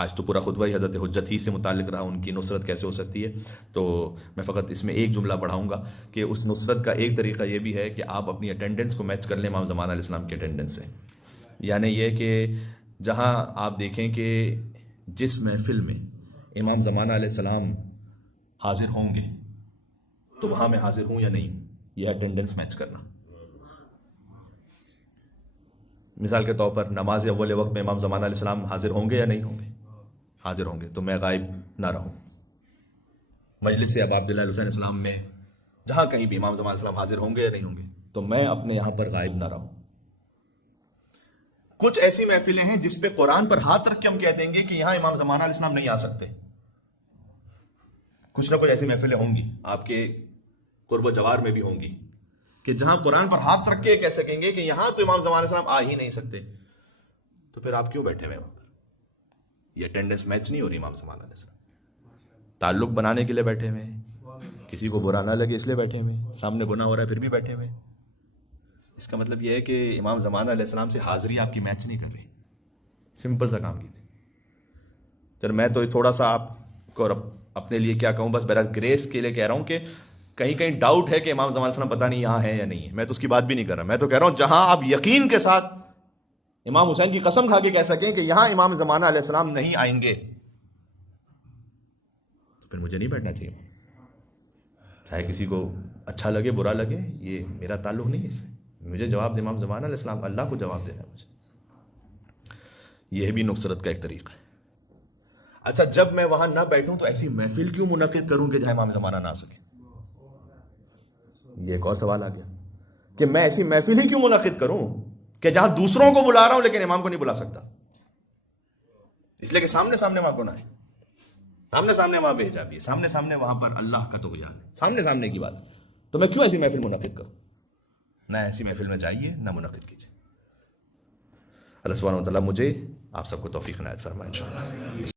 آج تو پورا خطبہ ہی حضرت حجت ہی سے متعلق رہا، ان کی نصرت کیسے ہو سکتی ہے، تو میں فقط اس میں ایک جملہ پڑھاؤں گا کہ اس نصرت کا ایک طریقہ یہ بھی ہے کہ آپ اپنی اٹینڈنس کو میچ کر لیں امام زمان علیہ السلام کی اٹینڈنس سے. یعنی یہ کہ جہاں آپ دیکھیں کہ جس محفل میں امام زمانہ علیہ السلام حاضر ہوں گے تو وہاں میں حاضر ہوں یا نہیں ہوں، یہ اٹینڈنس میچ کرنا. مثال کے طور پر نماز اول وقت میں امام زمانہ علیہ السلام حاضر ہوں گے یا نہیں ہوں گے، حاضر ہوں گے تو میں غائب نہ رہوں. مجلس ابا عبداللہ علیہ السلام میں جہاں کہیں بھی امام زمانہ علیہ السلام حاضر ہوں گے یا نہیں ہوں گے تو میں اپنے یہاں پر غائب نہ رہوں. کچھ ایسی محفلیں ہیں جس پہ قرآن پر ہاتھ رکھ کے ہم کہہ دیں گے کہ یہاں امام زمانہ علیہ السلام نہیں آ سکتے. کچھ نہ کچھ ایسی محفلیں ہوں گی آپ کے قرب و جوار میں بھی ہوں گی کہ جہاں قرآن پر ہاتھ رکھ کے کہہ سکیں گے کہ یہاں تو امام زمانہ علیہ السلام آ ہی نہیں سکتے. تو پھر آپ کیوں بیٹھے ہوئے وہاں پر؟ یہ اٹینڈنس میچ نہیں ہو رہی امام زمانہ علیہ السلام. تعلق بنانے کے لیے بیٹھے ہوئے ہیں، کسی کو برا نہ لگے اس لیے بیٹھے ہوئے ہیں، سامنے گناہ ہو رہا ہے پھر بھی بیٹھے ہوئے ہیں. اس کا مطلب یہ ہے کہ امام زمانہ علیہ السلام سے حاضری آپ کی میچ نہیں کر رہی. سمپل سا کام کیجیے. چل میں تو تھوڑا سا آپ کو اپنے لیے کیا کہوں، بس بہرحال گریس کے لیے کہہ رہا ہوں کہ کہیں کہیں ڈاؤٹ ہے کہ امام زمانہ علیہ السلام پتہ نہیں یہاں ہے یا نہیں ہے، میں تو اس کی بات بھی نہیں کر رہا. میں تو کہہ رہا ہوں جہاں آپ یقین کے ساتھ امام حسین کی قسم کھا کے کہہ سکیں کہ یہاں امام زمانہ علیہ السلام نہیں آئیں گے تو پھر مجھے نہیں بیٹھنا چاہیے. چاہے کسی کو اچھا لگے برا لگے، یہ میرا تعلق نہیں ہے اس سے. مجھے جواب دے امام زمانہ علیہ السلام، اللہ کو جواب دینا ہے مجھے. یہ بھی نصرت کا ایک طریقہ ہے. اچھا جب میں وہاں نہ بیٹھوں تو ایسی محفل کیوں منعقد کروں کہ جہاں امام زمانہ نہ آ سکے؟ یہ ایک اور سوال آ گیا کہ میں ایسی محفل ہی کیوں منعقد کروں کہ جہاں دوسروں کو بلا رہا ہوں لیکن امام کو نہیں بلا سکتا. اس لیے کہ سامنے سامنے وہاں گناہ ہے، سامنے سامنے وہاں بھیجا بھی ہے، سامنے سامنے وہاں پر اللہ کا طغیان ہے، سامنے سامنے کی بات. تو میں کیوں ایسی محفل منعقد کروں؟ نہ ایسی محفل میں جائیے نہ منعقد کیجیے. اللہ سبحانہ و تعالیٰ مجھے آپ سب کو توفیق عنایت فرمائے انشاءاللہ.